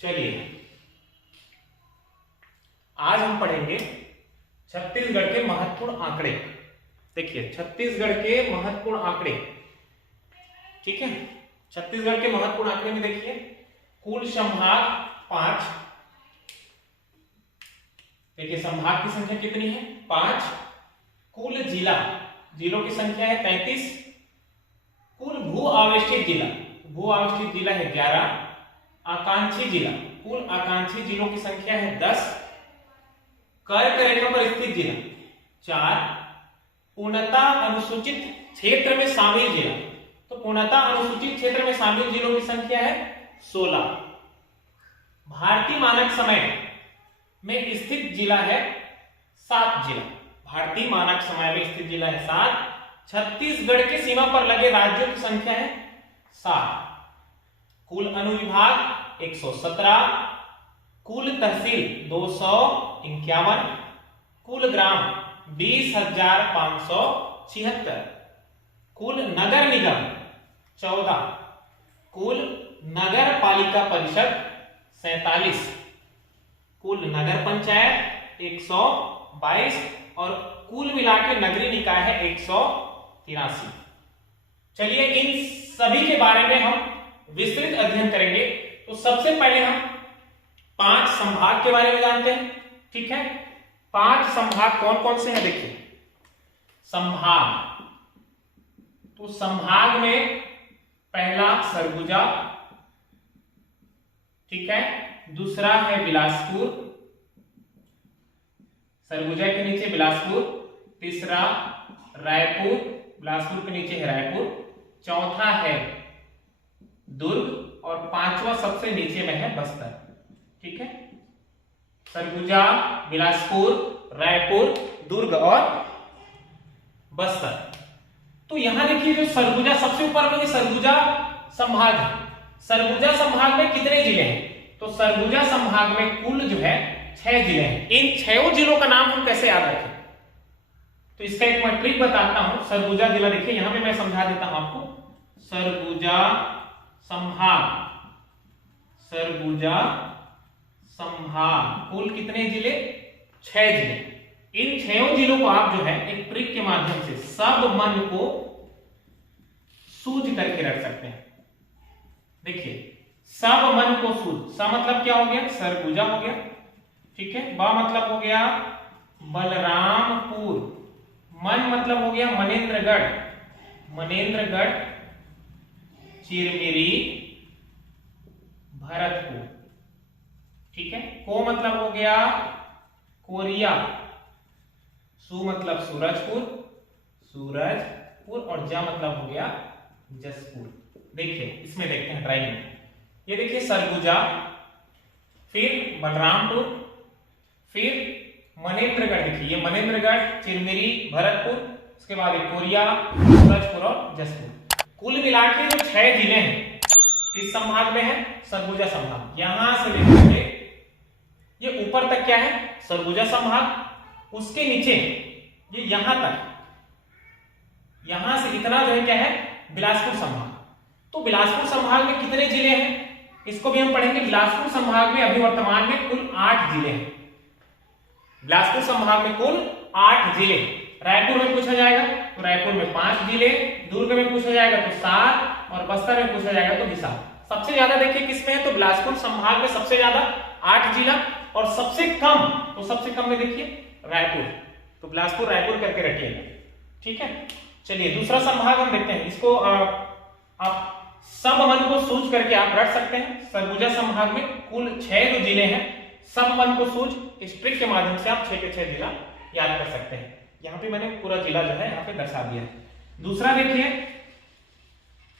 चलिए आज हम पढ़ेंगे छत्तीसगढ़ के महत्वपूर्ण आंकड़े। देखिए छत्तीसगढ़ के महत्वपूर्ण आंकड़े, ठीक है। छत्तीसगढ़ के महत्वपूर्ण आंकड़े में देखिए कुल संभाग 5। देखिए संभाग की संख्या कितनी है? 5। कुल जिला, जिलों की संख्या है 33। कुल भू आवेष्टित जिला, भू आवेष्टित जिला है 11। आकांक्षी जिला, कुल आकांक्षी जिलों की संख्या है 10। कर्क रेखा पर स्थित जिला 4। पूर्णतः अनुसूचित क्षेत्र में शामिल जिला, तो पूर्णतः अनुसूचित क्षेत्र में शामिल जिलों की संख्या है 16। भारतीय मानक समय में स्थित जिला है 7 जिला, भारतीय मानक समय में स्थित जिला है 7। छत्तीसगढ़ के सीमा पर लगे राज्यों की संख्या है 7। कुल अनुविभाग 117। कुल तहसील 251। कुल ग्राम 20,576। कुल नगर निगम 14। कुल नगर पालिका परिषद 47। कुल नगर पंचायत 122 और कुल मिलाकर नगरीय निकाय है 183। चलिए इन सभी के बारे में हम विस्तृत अध्ययन करेंगे। तो सबसे पहले हम 5 संभाग के बारे में जानते हैं, ठीक है। 5 संभाग कौन कौन से हैं? देखिए संभाग, तो संभाग में पहला सरगुजा, ठीक है। दूसरा है बिलासपुर, सरगुजा के नीचे बिलासपुर। तीसरा रायपुर, बिलासपुर के नीचे है रायपुर। चौथा है दुर्ग और 5वां सबसे नीचे में है बस्तर, ठीक है। सरगुजा, बिलासपुर, रायपुर, दुर्ग और बस्तर। तो यहां देखिए जो सरगुजा सबसे ऊपर में सरगुजा संभाग है। सरगुजा संभाग में कितने जिले हैं? तो सरगुजा संभाग में कुल जो है 6 जिले हैं। इन 6 जिलों का नाम हम कैसे याद रखें? तो इसका एक मैं ट्रिक बताता हूं। सरगुजा जिला देखिए यहां पे मैं समझा देता हूं आपको। सरगुजा संभाग, सरगुजा संभाग कुल कितने जिले? 6 जिले। इन 6 जिलों को आप जो है एक ट्रिक के माध्यम से सब मन को सूझ करके रख सकते हैं। देखिए सब मन को सूझ, स मतलब क्या हो गया? सरगुजा हो गया, ठीक है। ब मतलब हो गया बलरामपुर। मन मतलब हो गया मनेन्द्रगढ़, मनेन्द्रगढ़, चिरमिरी, भरतपुर, ठीक है। को मतलब हो गया कोरिया। सु मतलब सूरजपुर, सूरजपुर और ज मतलब हो गया जसपुर। देखिए इसमें देखते हैं ड्राइंग में। ये देखिए सरगुजा, फिर बलरामपुर, फिर मनेन्द्रगढ़। देखिए ये मनेन्द्रगढ़, चिरमिरी, भरतपुर, उसके बाद कोरिया, सूरजपुर और जसपुर। कुल मिलाकर जो 6 जिले हैं किस संभाग में है? सरगुजा संभाग। यहां से लेकर ये ऊपर तक क्या है? सरगुजा संभाग। उसके नीचे ये यहां तक, यहां से इतना जो है क्या है? बिलासपुर संभाग। तो बिलासपुर संभाग में कितने जिले हैं इसको भी हम पढ़ेंगे। बिलासपुर संभाग में अभी वर्तमान में कुल 8 जिले हैं। बिलासपुर संभाग में कुल 8 जिले। रायपुर में पूछा जाएगा तो रायपुर में 5 जिले, दुर्ग में पूछा जाएगा तो 7 और बस्तर में पूछा जाएगा तो 7। सबसे ज्यादा देखिए किसमें है? तो बिलासपुर संभाग में सबसे ज्यादा 8 जिला और सबसे कम, तो सबसे कम में देखिए रायपुर। तो बिलासपुर रायपुर करके रखिएगा, ठीक है। चलिए दूसरा संभाग हम देखते हैं। इसको आप सब मन को सूझ करके आप रख सकते हैं। सरगुजा संभाग में कुल 6 जो जिले हैं, सब मन को सूझ इस ट्रिक के माध्यम से आप 6 के 6 जिला याद कर सकते हैं। यहां पे मैंने पूरा जिला जो है यहां पे दर्शा दिया है। दूसरा देखिए,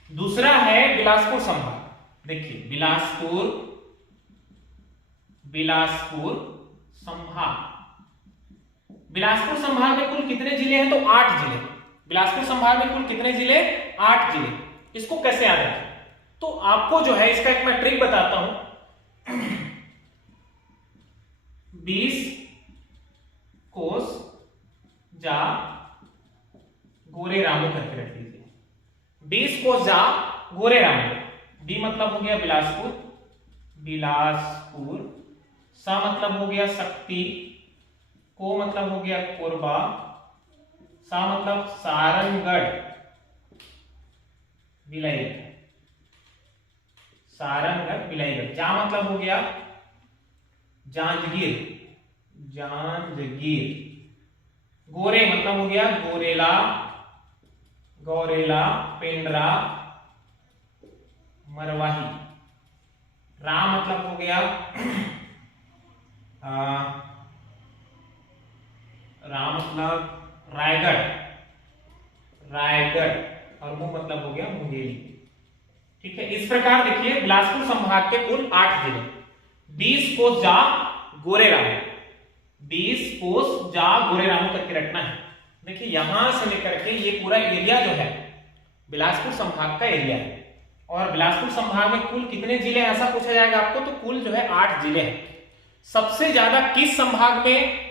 दूसरा है बिलासपुर संभाग। देखिए बिलासपुर, बिलासपुर संभाग। बिलासपुर संभाग में कुल कितने जिले हैं? तो 8 जिले। बिलासपुर संभाग में कुल कितने जिले? 8 जिले। इसको कैसे याद रखें? तो आपको जो है इसका एक मैं ट्रिक बताता हूं। 20 कोस जा गोरे रामू करके रख लीजिए। 20 कोस जा गोरे रामू। बी मतलब हो गया बिलासपुर, बिलासपुर, सा मतलब हो गया शक्ति, को मतलब हो गया कोरबा, सा मतलब सारंगढ़ बिलाईगढ़, सारंगढ़ बिलाईगढ़, जा मतलब हो गया जांजगीर, जांजगीर, गोरे मतलब हो गया गोरेला, गौरेला, पेंड्रा, मरवाही, राम मतलब हो गया राम मतलब रायगढ़, रायगढ़, और मुंह मतलब हो गया मुंगेरी। ठीक है, इस प्रकार देखिए बिलासपुर संभाग के कुल 8 जिले, 20 कोस जा गोरेरामू, 20 कोस जा गोरेरामू करके रखना है। देखिए यहां से लेकर के ये पूरा एरिया जो है बिलासपुर संभाग का एरिया है, और बिलासपुर संभाग में कुल कितने जिले हैं ऐसा पूछा जाएगा आपको, तो कुल जो है 8 जिले हैं। सबसे ज्यादा किस संभाग में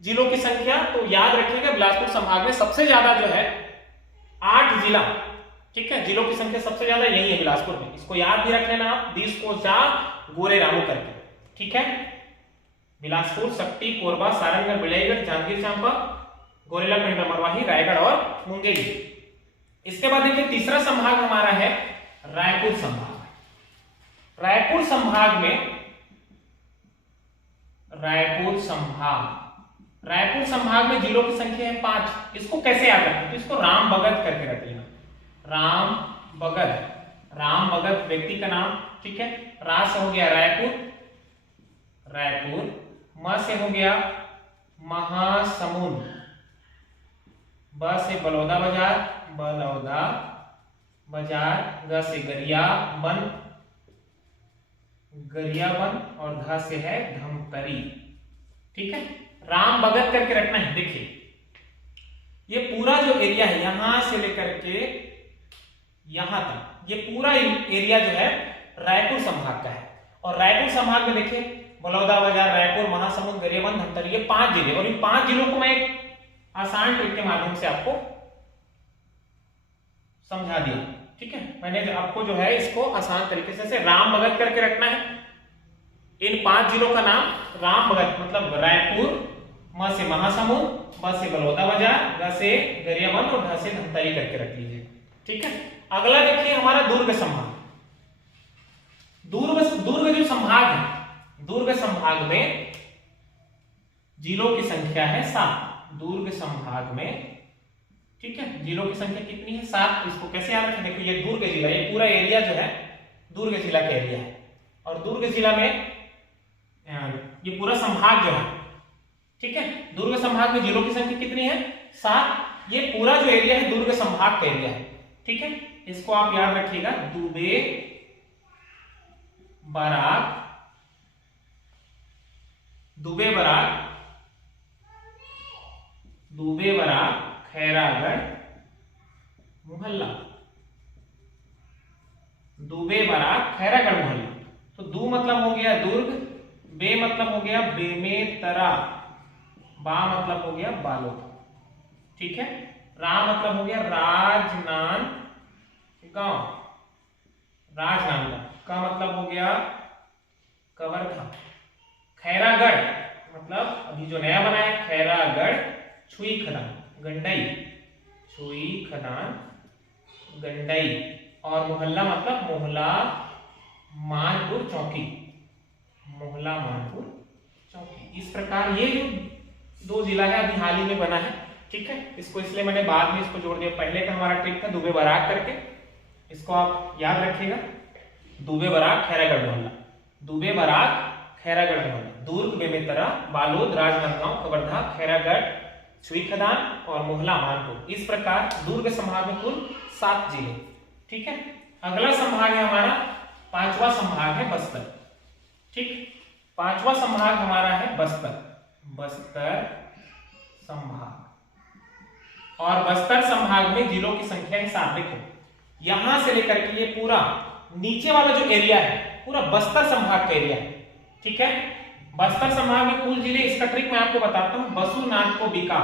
जिलों की संख्या, तो याद रखिएगा बिलासपुर संभाग में सबसे ज्यादा जो है 8 जिला। ठीक है, जिलों की संख्या सबसे ज्यादा यही है बिलासपुर में, इसको याद भी रख लेना आप, 20 को जा गोरेरामू करके। ठीक है, बिलासपुर, शक्ति, कोरबा, सारंगढ़, बिलाईगढ़, जांजगीर चांपा, गोरेला, पेंड्रा, मरवाही, रायगढ़ और मुंगेरी। इसके बाद देखिए तीसरा संभाग हमारा है रायपुर संभाग। रायपुर संभाग में रायपुर संभाग में जिलों की संख्या है 5। इसको कैसे याद रखें, तो इसको राम भगत करके रख लेना, राम भगत, राम भगत व्यक्ति का नाम। ठीक है, रा से हो गया रायपुर, रायपुर, म से हो गया महासमुंद, ब से बलौदा बाजार, बलौदा बाजार, ग से गरियाबंद, गरियाबंद, और ध से है धमतरी। ठीक है, राम भगत करके रखना है। देखिए ये पूरा जो एरिया है यहां से लेकर के यहां तक, ये पूरा एरिया जो है रायपुर संभाग का है। और रायपुर संभाग में देखिए बलौदा बाजार, रायपुर, महासमुंद, गरियाबंद, धमतरी, ये 5 जिले, और इन 5 जिलों को मैं एक आसान ट्रिक के माध्यम से आपको समझा दिया। ठीक है, मैंने आपको जो है इसको आसान तरीके से राम भगत करके रखना है। इन 5 जिलों का नाम राम भगत मतलब रायपुर, म से महासमुंद, ब से बलौदा बाजार, ग से गरियाबंद और ढ से धमतरी करके रख लीजिए। ठीक है, अगला देखिए हमारा दुर्ग संभाग। दुर्ग जो संभाग है, दुर्ग संभाग में जिलों की संख्या है 7। दुर्ग संभाग में, ठीक है, जिलों की संख्या कितनी है 7। इसको कैसे याद रखें, देखो ये दुर्ग जिला, ये पूरा एरिया जो है दुर्ग जिला का एरिया है, और दुर्ग जिला में ये पूरा संभाग जो है, ठीक है, दुर्ग संभाग में जिलों की संख्या कितनी है 7। ये पूरा जो एरिया है दुर्ग संभाग का एरिया है। ठीक है, इसको आप याद रखिएगा, दुबे, बराक, दुबे बराक, दुबे बराक, खैरागढ़, मोहल्ला, दुबे बराक, खैरागढ़, मोहल्ला। तो दू मतलब हो गया दुर्ग, बे मतलब हो गया बेमेतरा, बा मतलब हो गया बालोद। ठीक है, रा मतलब हो गया राजनांदगांव, राजनांदगांव, का मतलब हो गया कवर्धा, खैरागढ़ मतलब अभी जो नया बना है खैरागढ़, छुई खदान, गंडई, छुई खदान, गंडई, और मोहल्ला मतलब मोहला मानपुर चौकी, मोहला मानपुर चौकी। इस प्रकार ये जो 2 जिला है अभी हाल ही में बना है। ठीक है, इसको इसलिए मैंने बाद में इसको जोड़ दिया, पहले का हमारा ट्रिक था दुबे बराक करके, इसको आप याद रखिएगा, दुबे बराक, खैरागढ़, मोहल्ला, दुबे बराक, खैरागढ़, मोहल्ला, दुर्ग, बेमेतरा, बालोद, राजनांदगांव, कवर्धा, खैरागढ़, छुई खदान और मोहला मानपुर। इस प्रकार दुर्ग संभाग में कुल 7 जिले। ठीक है, अगला संभाग है हमारा 5वां संभाग है बस्तर। ठीक, 5वां संभाग हमारा है बस्तर, बस्तर संभाग, और बस्तर संभाग में जिलों की संख्या है 7। देखो यहां से लेकर के ये पूरा नीचे वाला जो एरिया है पूरा बस्तर संभाग का एरिया है। ठीक है, बस्तर संभाग में कुल जिले, इसका ट्रिक मैं आपको बताता हूं, बसुनाथ को बिका,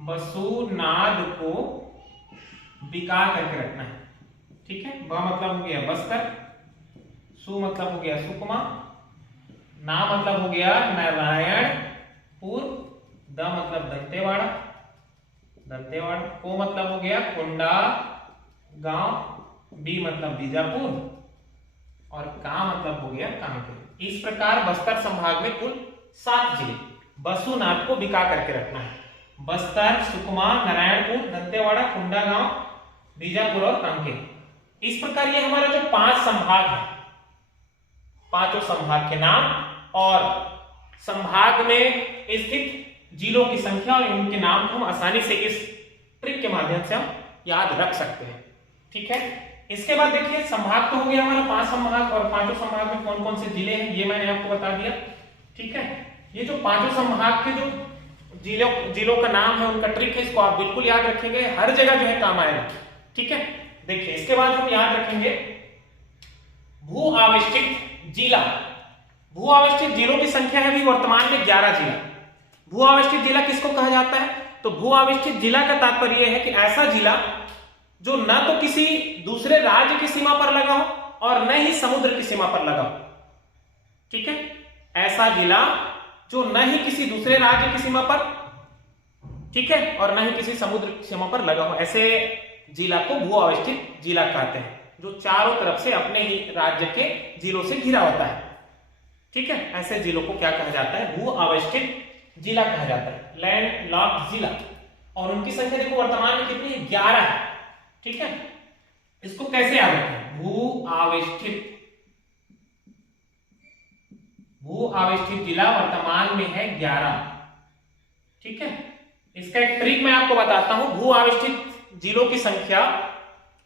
बसुनाथ को बिका करके रखना है। ठीक है, ब मतलब हो गया बस्तर, सु मतलब हो गया सुकमा, ना मतलब हो गया नारायणपुर, द मतलब दंतेवाड़ा, दंतेवाड़ा, को मतलब हो गया कोंडा गांव, बी मतलब बीजापुर और का मतलब हो गया कांकेर। इस प्रकार बस्तर संभाग में कुल 7 जिले, बसुनाथ को बिका करके रखना है। बस्तर, सुकमा, नारायणपुर, दंतेवाड़ा, कुंडा गांव, बीजापुर और कांकेर। इस प्रकार ये हमारा जो 5 संभाग है, पांचों संभाग के नाम और संभाग में स्थित जिलों की संख्या और उनके नाम को हम आसानी से इस ट्रिक के माध्यम से हम याद रख सकते हैं। ठीक है, इसके बाद देखिए संभाग तो हो गया हमारा 5 संभाग, और पांचों संभाग में कौन कौन से जिले हैं ये मैंने आपको बता दिया। ठीक है, ये जो पांचों संभाग के जो जिलों का नाम है उनका ट्रिक है, इसको आप बिल्कुल याद रखेंगे, हर जगह जो है काम आएगा। ठीक है, देखिए इसके बाद हम याद रखेंगे भू आवेष्टित जिला। भू आवेष्टित जिलों की संख्या है अभी वर्तमान में 11 जिला। भू आवेष्टित जिला किसको कहा जाता है? तो भू आवेष्टित जिला का तात्पर्य है कि ऐसा जिला जो न तो किसी दूसरे राज्य की सीमा पर लगा हो और न ही समुद्र की सीमा पर लगा हो। ठीक है, ऐसा जिला जो न ही किसी दूसरे राज्य की सीमा पर, ठीक है, और न ही किसी समुद्र की सीमा पर लगा हो, ऐसे जिला को भू आवेष्टित जिला कहते हैं, जो चारों तरफ से अपने ही राज्य के जिलों से घिरा होता है। ठीक है, ऐसे जिलों को क्या कहा जाता है? भू आवेष्टित जिला कहा जाता है, लैंड लॉक्ड जिला। और उनकी संख्या देखो वर्तमान में कितनी है? 11 है। ठीक है, इसको कैसे याद रखें? भू आवेष्टित जिला वर्तमान में है 11। ठीक है, इसका एक ट्रिक मैं आपको बताता हूं, भू आवेष्टित जिलों की संख्या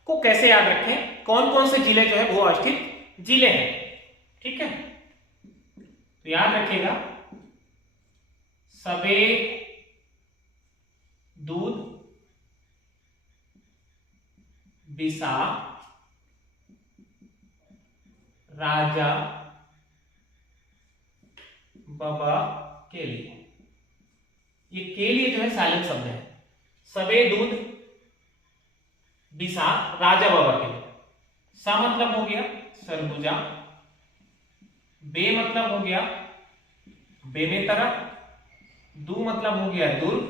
को कैसे याद रखें, कौन कौन से जिले जो है भू आवेष्टित जिले हैं। ठीक है, तो याद रखिएगा सबे दूध, बिसा, राजा, बबा, केली। ये के लिए जो है साइलेंट शब्द है। सबे दूध, बिसा, राजा, बाबा के लिए। सा मतलब हो गया सरगुजा, बे मतलब हो गया बेमेतरा, दू मतलब हो गया दुर्ग,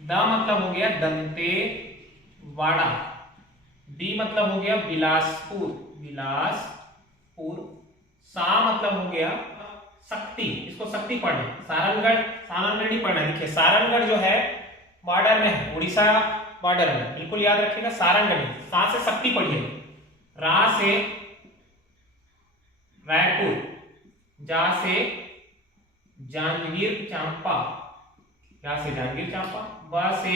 दा मतलब हो गया दंतेवाड़ा, बी मतलब हो गया बिलासपुर, सा मतलब हो गया शक्ति, इसको शक्ति पढ़ना, सारंगढ़ नहीं पढ़ना। देखिए सारंगढ़ जो है बॉर्डर में है, उड़ीसा बॉर्डर में, बिल्कुल याद रखिएगा सारंगढ़। सा से शक्ति पढ़िए, रा से रायपुर, जा से जांजगीर चांपा, या से जांजगीर चांपा, ब से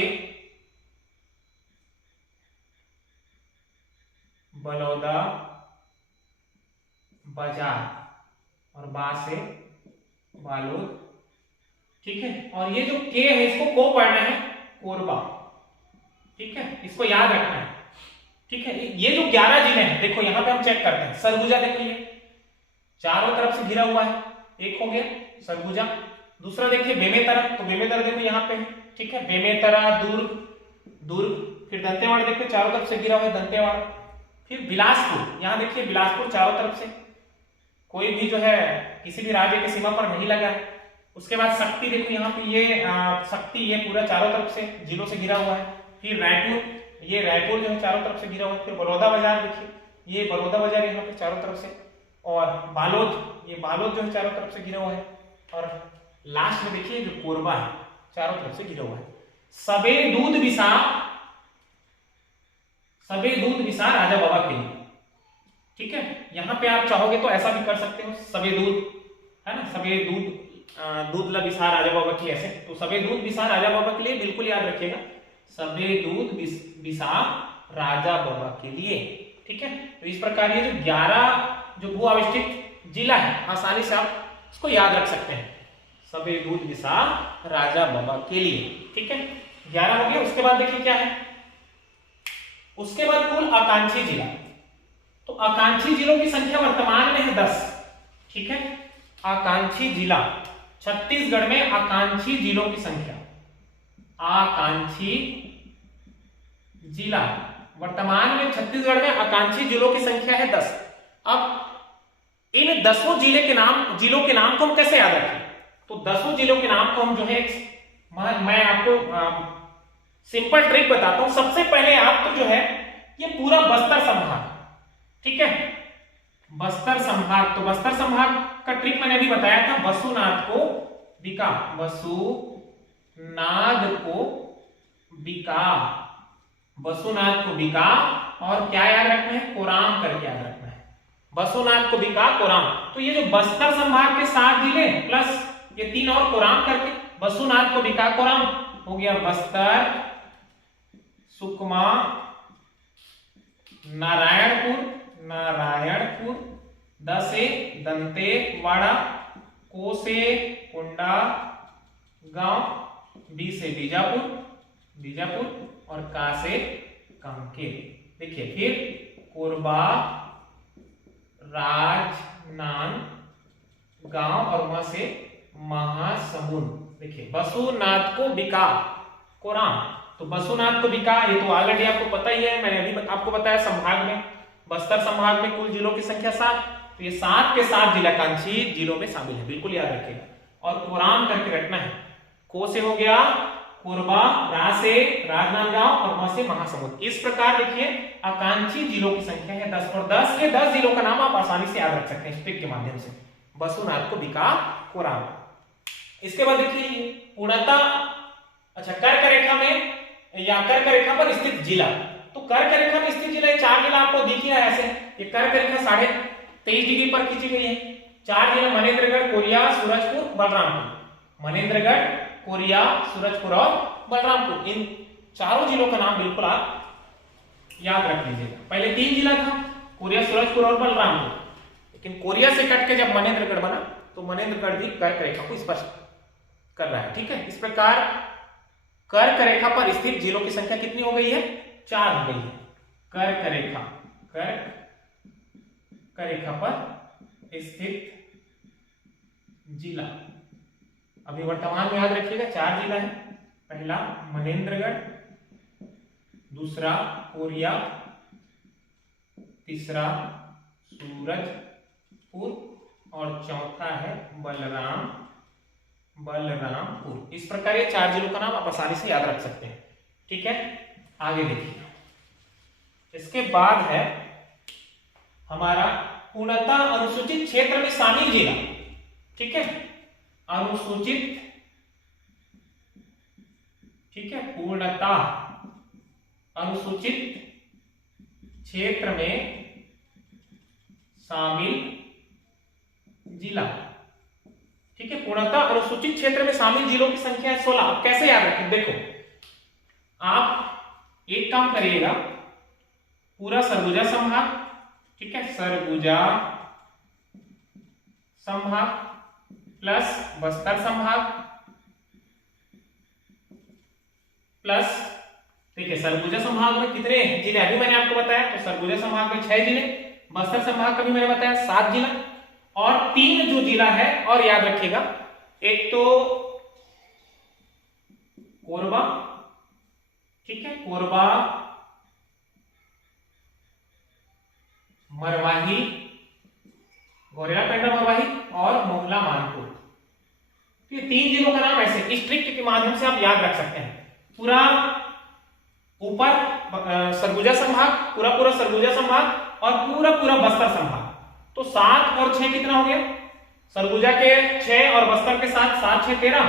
बलौदा बाजार और बा से बालोद। ठीक है, और ये जो के है इसको को पढ़ना है कोरबा। ठीक है, इसको याद रखना है। ठीक है, ये जो 11 जिले हैं देखो यहां पे हम चेक करते हैं। सरगुजा देखो ये चारों तरफ से घिरा हुआ है, एक हो गया सरगुजा। दूसरा देखिए बेमेतरा, तो बेमेतरा देखो यहाँ पे है। ठीक है, बेमेतरा, दुर्ग, फिर दंतेवाड़ा देखो चारों तरफ से घिरा हुआ है दंतेवाड़ा। फिर बिलासपुर, यहाँ देखिए बिलासपुर चारों तरफ से, कोई भी जो है किसी भी राज्य की सीमा पर नहीं लगा है। उसके बाद शक्ति देखो यहाँ पे ये शक्ति ये पूरा चारों तरफ से जिलों से घिरा हुआ है। फिर रायपुर, ये रायपुर जो है चारों तरफ से घिरा हुआ है। फिर बड़ौदा बाजार देखिए, ये बड़ौदा बाजार यहाँ पे चारों तरफ से, और बालोद, ये बालोद जो है चारों तरफ से घिरा हुआ है। और लास्ट में देखिए जो कोरबा है चारों तरफ से घिरा हुआ है। सबे दूध बिसा राजा बाबा के लिए। ठीक है, यहां पे आप चाहोगे तो ऐसा भी कर सकते हो, सबे दूध है ना, सबे दूध बिसा राजा बाबा के लिए, ऐसे। तो सबे दूध बिसा राजा बाबा के लिए बिल्कुल याद रखिएगा, सबे दूध बिसा राजा बाबा के लिए। ठीक है, तो इस प्रकार ये जो 11 जो भू आवेष्टित जिला है आसानी से आप इसको याद रख सकते हैं, सबे दूध बिसा राजा बाबा के लिए। ठीक है, 11 हो गया। उसके बाद देखिए क्या है, उसके बाद कुल आकांक्षी जिला। तो आकांक्षी जिलों की संख्या वर्तमान में है 10। ठीक है, आकांक्षी जिला, छत्तीसगढ़ में आकांक्षी जिलों की संख्या, आकांक्षी जिला वर्तमान में छत्तीसगढ़ में आकांक्षी जिलों की संख्या है 10। अब इन 10 जिलों के नाम को हम कैसे याद रखें? तो 10 जिलों के नाम को हम जो है मैं आपको सिंपल ट्रिक बताता हूं। सबसे पहले आप तो जो है ये पूरा बस्तर संभाग, ठीक है, बस्तर संभाग, तो बस्तर संभाग का ट्रिक मैंने अभी बताया था, बसुनाथ को बिका, बसुनाथ को बिका, बसुनाथ को बिका, और क्या याद रखना है? कोराम करके याद रखना है, बसुनाथ को बिका कोराम। तो ये जो बस्तर संभाग के 7 जिले प्लस ये 3 और कोराम करके बसुनाथ को बिका कोराम हो गया। बस्तर, सुकमा, नारायणपुर, द से दंतेवाड़ा, को से कोंडा गांव, बी से बीजापुर और का से कांकेर। देखिए फिर कोरबा, राजनांदगांव और वहां से महासमुंद। देखिए बसुनाथ को बिका कोराम, तो बसुनाथ को बिका ये तो ऑलरेडी आपको पता ही है, मैंने अभी आपको बताया। संभाग में, बस्तर संभाग में कुल जिलों की संख्या 7, तो ये 7 के 7 जिलाकांक्षी जिलों में शामिल है, बिल्कुल याद रखिएगा। और कोराम करके रखना है, को से हो गया कोरबा, रा से राजनांदगांव और वहां से महासमुंद। इस प्रकार देखिए आकांक्षी जिलों की संख्या है 10, और 10 के 10 जिलों का नाम आप आसानी से याद रख सकते हैं ट्रिक के माध्यम से, बसुनाथ को बिका कोराम। इसके बाद देखिए पूर्णता, अच्छा कर्क रेखा में या कर्क रेखा पर स्थित जिला, तो कर्क रेखा में स्थित जिला, 4 जिला आपको दिख ही रहा है ऐसे, ये कर्क रेखा 23.5 डिग्री पर खींची गई है। 4 जिला मनेन्द्रगढ़, कोरिया, सूरजपुर, बलरामपुर, मनेन्द्रगढ़, कोरिया, सूरजपुर और बलरामपुर। इन चारों जिलों का नाम बिल्कुल आप याद रख लीजिएगा। पहले 3 जिला था, कोरिया, सूरजपुर और बलरामपुर, लेकिन कोरिया से कट के जब मनेन्द्रगढ़ बना तो मनेन्द्रगढ़ भी कर्क रेखा को स्पर्श कर रहा है, ठीक है। इस प्रकार कर्क रेखा पर स्थित जिलों की संख्या कितनी हो गई है? 4 हो गई है। कर्क रेखा पर स्थित जिला, अभी वर्तमान में याद रखिएगा 4 जिला है। पहला मनेन्द्रगढ़, दूसरा कोरिया, तीसरा सूरजपुर और चौथा है बलरामपुर। इस प्रकार ये 4 जिलों का नाम आप आसानी से याद रख सकते हैं, ठीक है। आगे देखिए, इसके बाद है हमारा पूर्णतः अनुसूचित क्षेत्र में शामिल जिला, ठीक है, अनुसूचित, ठीक है, पूर्णतः अनुसूचित क्षेत्र में शामिल जिला, ठीक है। पूर्णतः अनुसूचित क्षेत्र में शामिल जिलों की संख्या है 16। आप कैसे याद रखें? देखो आप एक काम करिएगा, पूरा सरगुजा संभाग, ठीक है, सरगुजा संभाग प्लस बस्तर संभाग प्लस, देखिए सरगुजा संभाग में कितने जिले अभी मैंने आपको बताया, तो सरगुजा संभाग में 6 जिले, बस्तर संभाग का भी मैंने बताया 7 जिला, और 3 जो जिला है और याद रखिएगा, एक तो कोरबा, ठीक है, कोरबा, मरवाही, गौरेला पेंड्रा मरवाही और मोहला मानपुर। तो ये 3 जिलों का नाम ऐसे इस ट्रिक के माध्यम से आप याद रख सकते हैं। पूरा ऊपर सरगुजा संभाग, पूरा सरगुजा संभाग और पूरा बस्तर संभाग, तो 7 और 6 कितना हो गया? सरगुजा के 6 और बस्तर के 7, 7 6 13।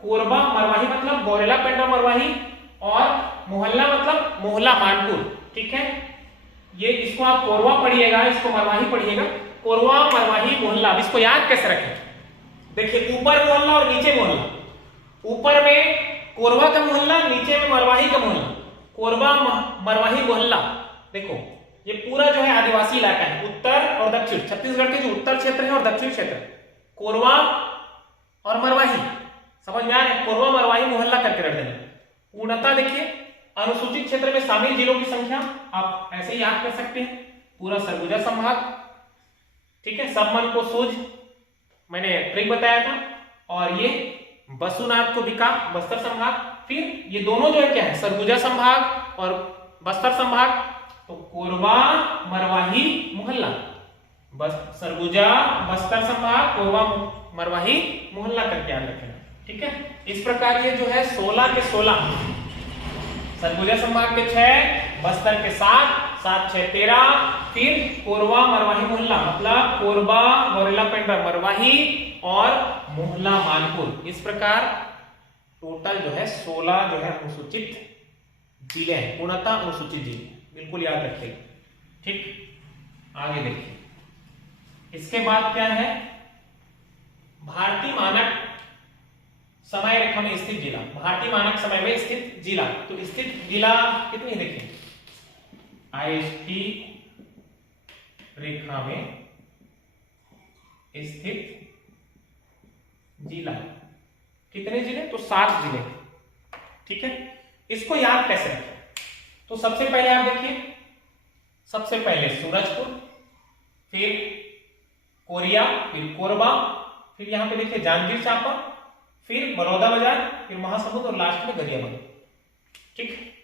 कोरबा मरवाही मतलब गौरेला पेंड्रा मरवाही और मोहल्ला मतलब मोहला मानपुर, ठीक है। ये इसको आप कोरवा पढ़िएगा, इसको मरवाही पढ़िएगा, कोरवा मरवाही मोहल्ला। अब इसको याद कैसे रखें? देखिए ऊपर मोहल्ला और नीचे मोहल्ला, ऊपर में कोरवा का मोहल्ला, नीचे में मरवाही का मोहल्ला, कोरबा मरवाही मोहल्ला। देखो ये पूरा जो है आदिवासी इलाका है, उत्तर और दक्षिण, छत्तीसगढ़ के जो उत्तर क्षेत्र है और दक्षिण क्षेत्र, कोरवा और मरवाही, समझ में आ रहा है? कोरवा मरवाही मोहल्ला करके रख देना। पूर्णतः देखिए अनुसूचित क्षेत्र में शामिल जिलों की संख्या आप ऐसे ही याद कर सकते हैं, पूरा सरगुजा संभाग, ठीक है, सब मन को सूझ मैंने ट्रिक बताया था, और ये बसुनाथ को बिका बस्तर संभाग, फिर ये दोनों जो है क्या है, सरगुजा संभाग और बस्तर संभाग, तो कोरबा मरवाही मोहल्ला, बस सरगुजा बस्तर संभाग, कोरबा मरवाही मोहल्ला करके याद रखें। ठीक है, इस प्रकार ये जो है 16 के 16, सरगुजा संभाग के 6, बस्तर के 7, 7 6 13, फिर कोरबा मरवाही मोहल्ला मतलब कोरबा गौरेला पेंड्रा मरवाही और मोहल्ला मानपुर। इस प्रकार टोटल जो है 16 जो है अनुसूचित जिले हैं, पूर्णतः अनुसूचित जिले, बिल्कुल याद रखिएगा। ठीक, आगे देखिए, इसके बाद क्या है, भारतीय मानक समय रेखा में स्थित जिला, भारतीय मानक समय में स्थित जिला। तो स्थित जिला कितनी देखिए, आईएसटी रेखा में स्थित जिला कितने जिले, तो 7 जिले। ठीक है, इसको याद कैसे रखें, तो सबसे पहले आप देखिए, सबसे पहले सूरजपुर, फिर कोरिया, फिर कोरबा, फिर यहां पे देखिए जांजगीर चांपा, फिर बलौदा बाजार, फिर महासमुंद और लास्ट में गरियाबंद। ठीक,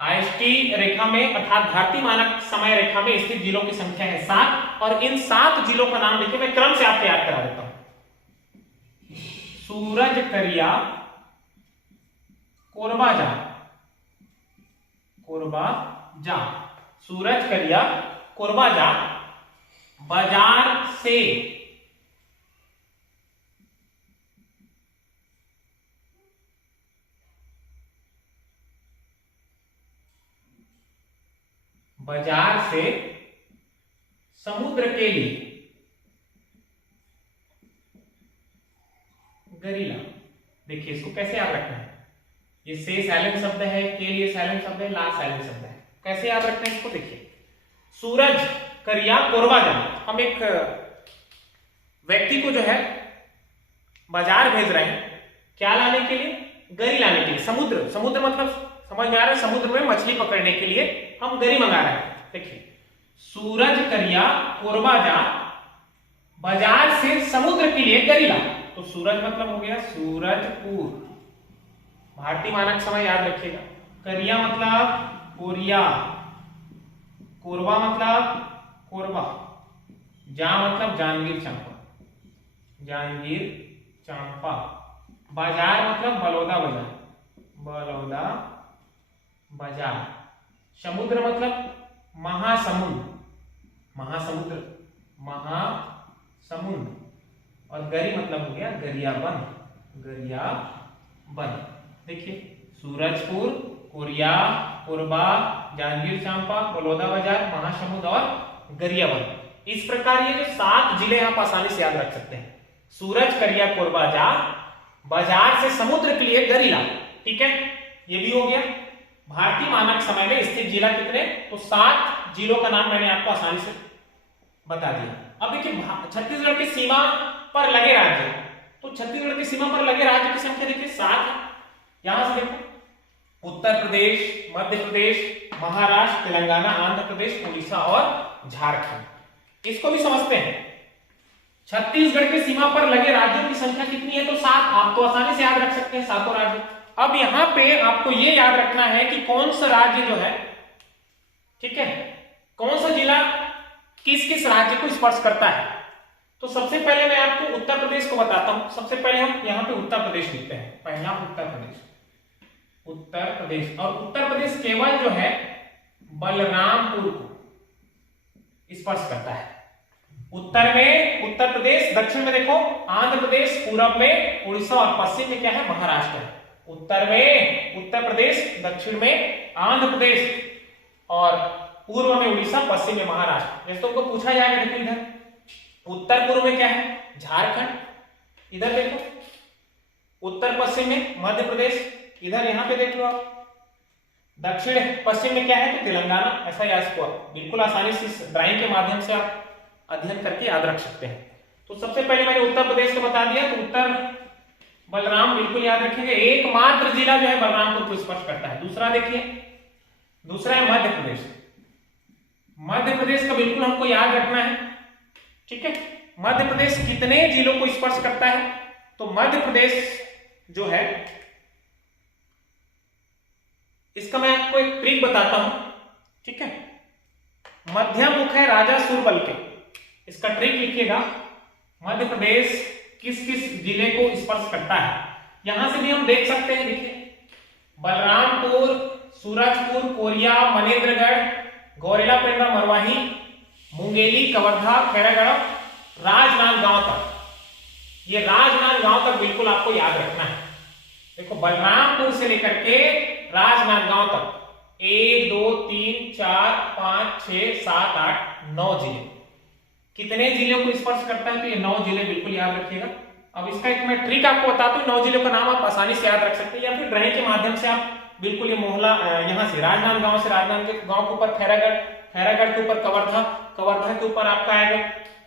आईएसटी रेखा में अर्थात भारतीय मानक समय रेखा में स्थित जिलों की संख्या है 7 और इन 7 जिलों का नाम देखिए, मैं क्रम से आपको याद करा देता हूं। सूरजकरिया, कोरबा जा, कोरबा जा, सूरजकरिया, कोरबा जा, बाजार से, बाजार से समुद्र के लिए, गरीला। देखिए इसको कैसे याद रखना है, ये से साइलेंट शब्द है, के लिए साइलेंट शब्द है, ला साइलेंट शब्द है, कैसे याद रखना है इसको देखिए। सूरज करिया कोरबा जा, हम एक व्यक्ति को जो है बाजार भेज रहे हैं, क्या लाने के लिए, गरी लाने के लिए। समुद्र, समुद्र मतलब समझ में आ रहा है, समुद्र में मछली पकड़ने के लिए हम गरी मंगा रहे हैं। देखिए सूरज करिया कोरबा जा, बाजार से समुद्र के लिए गरी ला, तो सूरज मतलब हो गया सूरजपुर, भारतीय मानक समय याद रखिएगा। करिया मतलब कोरिया, कोरबा मतलब कोरबा, जा मतलब जांजगीर चांपा, जांजगीर चांपा, बाजार मतलब बलौदा बाजार, बलौदा बाजार, समुद्र मतलब महासमुंद, महासमुद्र, महासमुंद, और गरी मतलब हो गया गरियाबंद, गरियाबंद। देखिए सूरजपुर, कोरिया, कोरबा, जांजगीर चांपा, बलौदा बाजार, महासमुंद और गरियाबंद। इस प्रकार ये जो 7 जिले आप आसानी से याद रख सकते हैं। सूरज करिया कोरबा जा, बाजार से समुद्र के लिए गरिला। ठीक है, ये भी हो गया। भारतीय मानक समय में स्थित जिला कितने, तो 7 जिलों का नाम मैंने आपको आसानी से बता दिया। अब देखिए छत्तीसगढ़ की सीमा पर लगे राज्य, तो छत्तीसगढ़ की सीमा पर लगे राज्य की संख्या देखिए 7 है। यहां से देखो उत्तर प्रदेश, मध्य प्रदेश, महाराष्ट्र, तेलंगाना, आंध्र प्रदेश, उड़ीसा और झारखंड। इसको भी समझते हैं, छत्तीसगढ़ की सीमा पर लगे राज्यों की संख्या कितनी है, तो 7। आप तो आसानी से याद रख सकते हैं 7 राज्य। अब यहां पे आपको यह याद रखना है कि कौन सा राज्य जो है, ठीक है, कौन सा जिला किस किस राज्य को स्पर्श करता है। तो सबसे पहले मैं आपको उत्तर प्रदेश को बताता हूं। सबसे पहले हम यहां पे उत्तर प्रदेश लिखते हैं, पहला उत्तर प्रदेश, उत्तर प्रदेश। और उत्तर प्रदेश केवल जो है बलरामपुर को स्पर्श करता है। उत्तर में उत्तर प्रदेश, दक्षिण में देखो आंध्र प्रदेश, पूरब में उड़ीसा और पश्चिम में क्या है, महाराष्ट्र है। उत्तर में उत्तर प्रदेश, दक्षिण में आंध्र प्रदेश और पूर्व में उड़ीसा, पश्चिम में महाराष्ट्र। जैसे तुमको पूछा जाएगा, देखो इधर उत्तर पूर्व में क्या है, झारखंड, इधर देखो उत्तर पश्चिम में मध्य प्रदेश, इधर यहां पे देख लो आप दक्षिण पश्चिम में क्या है, तो तेलंगाना। ऐसा ही इसको बिल्कुल आसानी से इस ड्राइंग के माध्यम से आप अध्ययन करके याद रख सकते हैं। तो सबसे पहले मैंने उत्तर प्रदेश को बता दिया, तो उत्तर बलराम बिल्कुल याद रखेंगे, एकमात्र जिला जो है बलरामपुर को स्पर्श करता है। दूसरा देखिए, दूसरा है मध्य प्रदेश। मध्य प्रदेश का बिल्कुल हमको याद रखना है, ठीक है। मध्य प्रदेश कितने जिलों को स्पर्श करता है, तो मध्य प्रदेश जो है, इसका मैं आपको एक ट्रिक बताता हूं, ठीक है। मध्यम मुख है राजा सूरबल के। इसका ट्रिक लिखिएगा, मध्य प्रदेश किस किस जिले को स्पर्श करता है। यहां से भी हम देख सकते हैं, देखिए बलरामपुर, सूरजपुर, कोरिया, मनेन्द्रगढ़, गौरेला, पेंड्रा, मरवाही, मुंगेली, कवर्धा, खैरागढ़, राजनांदगांव तक। ये राजनांदगांव तक बिल्कुल आपको याद रखना है। देखो बलरामपुर से लेकर के राजनांदगांव तक 1 2 3 4 5 6 7 8 9 जिले। कितने जिलों को स्पर्श करता है? तो ये 9 जिले बिल्कुल याद रखिएगा। अब इसका एक मैं ट्रिक आपको बताता हूं, 9 जिलों का नाम आप आसानी से याद रख सकते हैं, या फिर ड्राइंग के माध्यम से आप बिल्कुल ये मोहल्ला यहां से राजनांदगांव से राजनांदगांव के ऊपर खैरागढ़, खैरागढ़ के ऊपर कवर्धा, कवर्धा के ऊपर आपका आएगा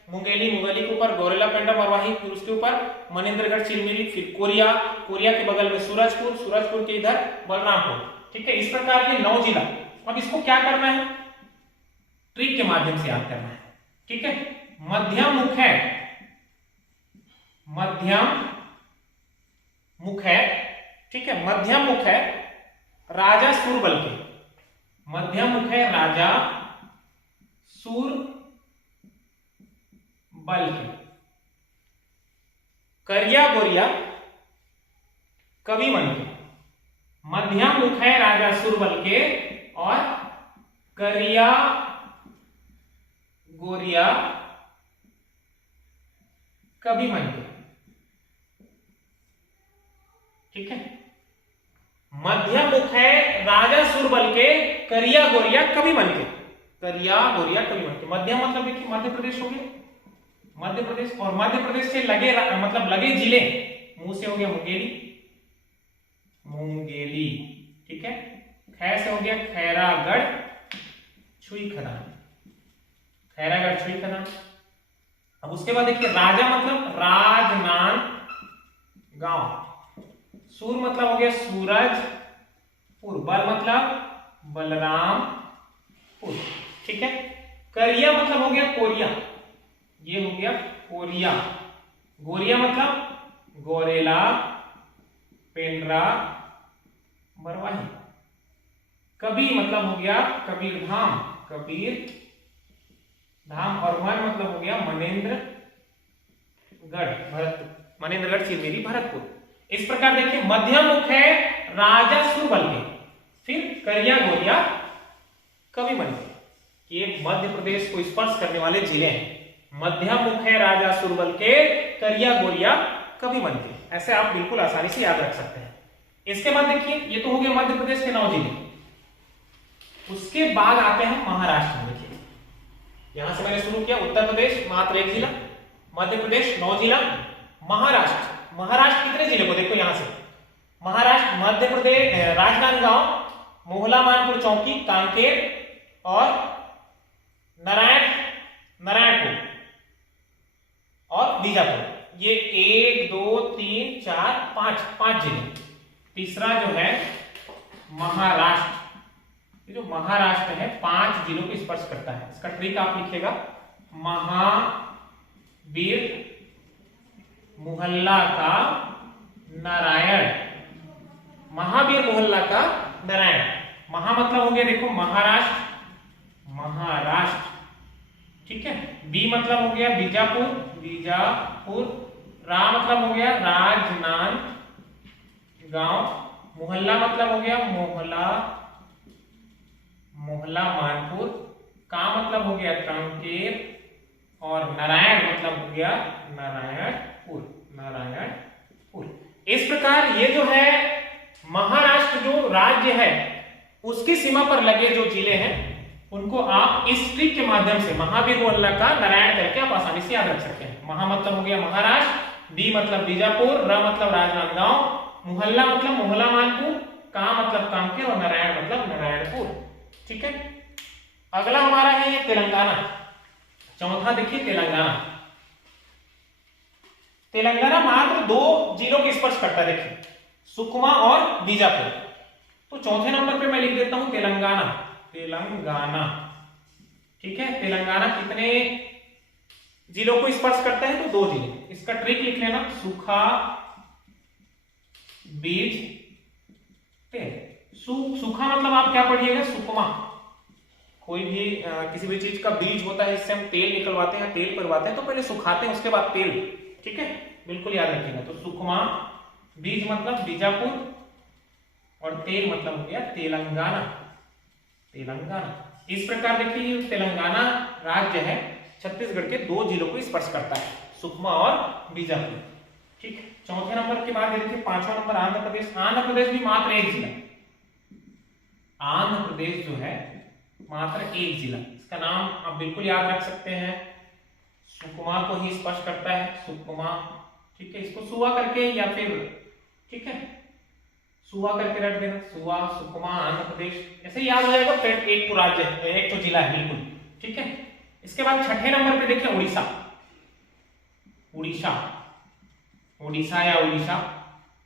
मुंगेली, मुंगेली के ऊपर गौरेला, पेंड्रा, मरवाही, फिर उसके ऊपर मनेन्द्रगढ़, चिलमिली, फिर कोरिया, कोरिया के बगल में सूरजपुर, सूरजपुर के इधर बलरामपुर। ठीक है, इस प्रकार ये 9 जिला। अब इसको क्या करना है? ट्रिक के माध्यम से याद करना है। ठीक है, मध्यम मुख है, मध्यम मुख है, ठीक है, मध्यम मुख है राजा सूरबल के। मध्यम मुख है राजा सूरबल के। करिया गोरिया कवि मन के। मध्यम मुख है राजा सूरबल के और करिया गोरिया कवि मन के। ठीक है, मध्यम मुख है राजा सूरबल के, करिया गोरिया कवि मन के। करिया गोरिया कवि मन के। मध्यम मतलब देखिए मध्य प्रदेश हो गया, मध्य प्रदेश, और मध्य प्रदेश से लगे मतलब लगे जिले, मुंह से हो गया मुंगेली, मुंगेली। ठीक है, खै से हो गया खैरागढ़, छुई खदान, खैरागढ़ छुई खदान। अब उसके बाद देखिए राजा मतलब राजनांदगांव, सूर मतलब हो गया सूरजपुर, बल मतलब बलरामपुर। ठीक है, करिया मतलब हो गया कोरिया, ये हो गया कोरिया। गोरिया मतलब गौरेला, पेंड्रा, मरवाही। कबी मतलब हो गया कबीरधाम, कबीर धाम, और मन मतलब हो गया मनेन्द्रगढ़, भरतपुर, मनेन्द्रगढ़, चिलमिली, भरतपुर। इस प्रकार देखिए मध्यम मुख है राजा सूरबल के, फिर करिया गोरिया कवि मन के। ये मध्य प्रदेश को स्पर्श करने वाले जिले हैं। मध्यम मुख है राजा सूरबल के, करिया गोरिया कवि मन के। ऐसे आप बिल्कुल आसानी से याद रख सकते हैं। इसके बाद देखिए ये तो हो गया मध्य प्रदेश के 9 जिले। उसके बाद आते हैं महाराष्ट्र में। देखिए यहां से मैंने शुरू किया, उत्तर प्रदेश मात्र 1 जिला, मध्य प्रदेश 9 जिला, महाराष्ट्र, महाराष्ट्र कितने जिले को देखो यहां से, महाराष्ट्र मध्य प्रदेश राजनांदगांव, मोहला, मानपुर, चौकी, कांकेर और नारायणपुर और बीजापुर। ये 1 2 3 4 5 जिले। तीसरा जो है महाराष्ट्र, ये जो महाराष्ट्र है 5 जिलों को स्पर्श करता है। इसका ट्रिक आप लिखिएगा, महावीर मोहल्ला का नारायण, महावीर मोहल्ला का नारायण। महा मतलब हो गया देखो महाराष्ट्र, महाराष्ट्र। ठीक है, बी मतलब हो गया बीजापुर, बीजापुर, रा मतलब हो गया राजनांदगांव, मोहल्ला मतलब हो गया मोहला, मोहला मानपुर, का मतलब हो गया कांकेर, और नारायण मतलब हो गया नारायणपुर, नारायणपुर। इस प्रकार ये जो है महाराष्ट्र जो राज्य है उसकी सीमा पर लगे जो जिले हैं उनको आप इस ट्रिक के माध्यम से महावीर मोहल्ला का नारायण करके आप आसानी से याद रख सकते हैं। महा मतलब हो गया महाराष्ट्र, बी मतलब बीजापुर, र मतलब राजनांदगांव, मोहल्ला मतलब मोहला मानपुर, का मतलब कांकेर और नारायण मतलब नारायणपुर। ठीक है, अगला हमारा है ये तेलंगाना। चौथा देखिए तेलंगाना। तेलंगाना मात्र 2 जिलों के स्पर्श करता है, देखिए सुकमा और बीजापुर। तो चौथे नंबर पे मैं लिख देता हूं तेलंगाना, तेलंगाना। ठीक है, तेलंगाना कितने जिलों को स्पर्श करता है? तो 2 जिले। इसका ट्रिक लिख लेना, सूखा, बीज, तेल। सूखा मतलब आप क्या पढ़िएगा? सुकमा, कोई भी किसी भी चीज का बीज होता है, इससे हम तेल निकलवाते हैं, तेल करवाते हैं, तो पहले सुखाते हैं उसके बाद तेल, ठीक है, बिल्कुल याद रखिएगा। तो सुकमा, बीज मतलब बीजापुर और तेल मतलब हो गया तेलंगाना, तेलंगाना। इस प्रकार देखिए तेलंगाना राज्य है छत्तीसगढ़ के 2 जिलों को स्पर्श करता है, सुकमा और बीजापुर, ठीक है। चौथे नंबर के बाद देखिए 5वां नंबर आंध्र प्रदेश। आंध्र प्रदेश भी मात्र 1 जिला, आंध्र प्रदेश जो है मात्र 1 जिला, इसका नाम आप बिल्कुल याद रख सकते हैं, सुकमा को ही स्पर्श करता है, सुकमा, ठीक है। इसको सुआ करके या फिर, ठीक है, सुआ करके रख देना, सुआ, सुकमा, आंध्र प्रदेश, ऐसे याद हो जाएगा। फिर एक तो राज्य है, एक तो जिला है, बिल्कुल, ठीक है। इसके बाद छठे नंबर पे देखिए उड़ीसा, उड़ीसा, उड़ीसा या उड़ीसा,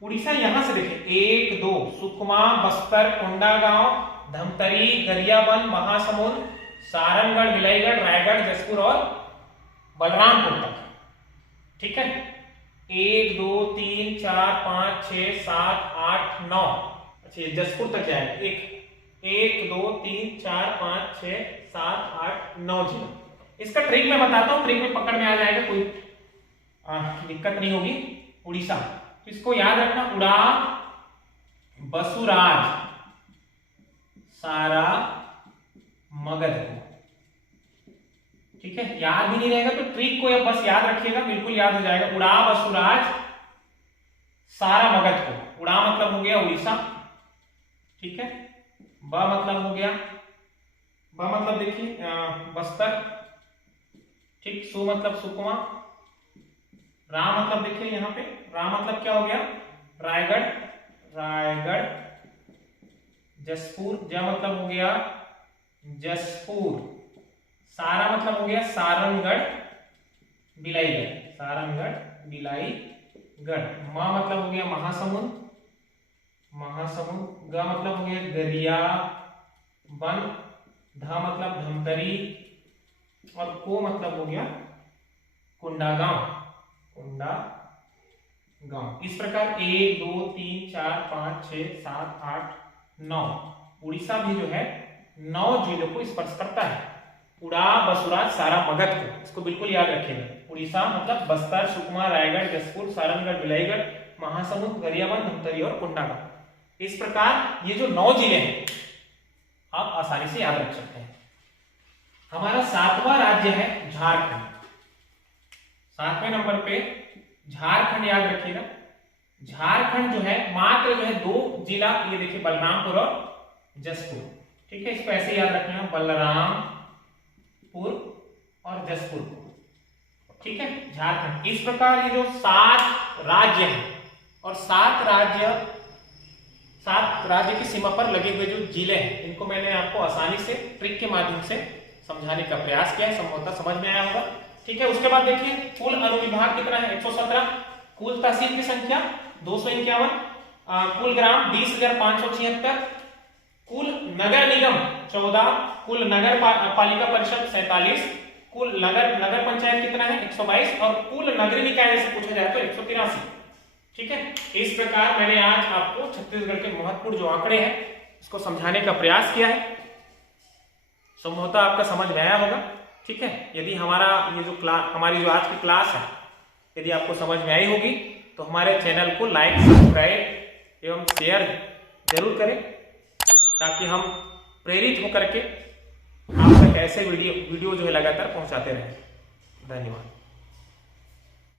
उड़ीसा यहां से देखिए 1 2 सुकमा, बस्तर, कोंडागांव, धमतरी, गरियाबंद, महासमुंद, सारंगढ़, विलायगढ़, रायगढ़, जसपुर और बलरामपुर तक, ठीक है। 1 2 3 4 5 6 7 8 9, अच्छा ये जसपुर तक जाएगा। 1 2 3 4 5 6 7 8 9 जिला। इसका ट्रिक मैं बताता हूं, ट्रिक में पकड़ में आ जाएगा, कोई दिक्कत नहीं होगी। उड़ीसा, तो इसको याद रखना, उड़ा, बसुराज, सारा, मगध, ठीक है। याद भी नहीं रहेगा तो ट्रिक को बस याद रखिएगा, बिल्कुल याद हो जाएगा। उड़ा, बसुराज, सारा, मगध को। उड़ा मतलब हो गया उड़ीसा, ठीक है। ब मतलब हो गया, ब मतलब देखिए बस्तर, ठीक। सु मतलब सुकमा, रा मतलब देखिए यहां पे, रा मतलब क्या हो गया, रायगढ़, रायगढ़, जसपुर, ज मतलब हो गया जसपुर, सारा मतलब हो गया सारंगढ़, बिलाईगढ़, सारंगढ़, बिलाईगढ़, मा मतलब हो गया महासमुंद, महासमुंद, ग मतलब हो गया गरियाबंद, ध मतलब धमतरी और को मतलब हो गया कोंडागांव, कोंडागांव। इस प्रकार 1 2 3 4 5 6 7 8 9, उड़ीसा भी जो है 9 जिलों को स्पर्श करता है। उड़ा, बसुराज, सारा, मगध को, इसको बिल्कुल याद रखिएगा। उड़ीसा मतलब बस्तर, सुकमा, रायगढ़, जसपुर, सारंगढ़, बिलाईगढ़, महासमुंद, गरियाबंद, धमतरी और कोंडागांव। इस प्रकार ये जो 9 जिले हैं आप आसानी से याद रख सकते हैं। हमारा 7वां राज्य है झारखंड। 7वें नंबर पे झारखंड याद रखिएगा। झारखंड जो है मात्र जो है 2 जिला, ये देखिए बलरामपुर और जसपुर, ठीक है। इसको ऐसे याद रखना, बलरामपुर और जसपुर, ठीक है, झारखंड। इस प्रकार ये जो 7 राज्य हैं और 7 राज्य की सीमा पर लगे हुए जो जिले हैं, इनको मैंने आपको आसानी से ट्रिक के माध्यम से समझाने का प्रयास किया है, संभवतः समझ में आया होगा, ठीक है। उसके बाद देखिए कुल अनुविभाग कितना है, 117, कुल तहसील की संख्या 251, कुल ग्राम 20,576, कुल नगर निगम 14, कुल नगर पालिका परिषद 47, कुल नगर पंचायत कितना है 122 और कुल नगरीय निकाय से पूछा जाए तो 183, ठीक है। इस प्रकार मैंने आज आपको छत्तीसगढ़ के महत्वपूर्ण जो आंकड़े हैं उसको समझाने का प्रयास किया है, संभवतः आपका समझ में आया होगा, ठीक है। यदि हमारी जो आज की क्लास है यदि आपको समझ में आई होगी तो हमारे चैनल को लाइक, सब्सक्राइब एवं शेयर जरूर करें, ताकि हम प्रेरित होकर के आप तक ऐसे वीडियो जो है लगातार पहुंचाते रहें। धन्यवाद।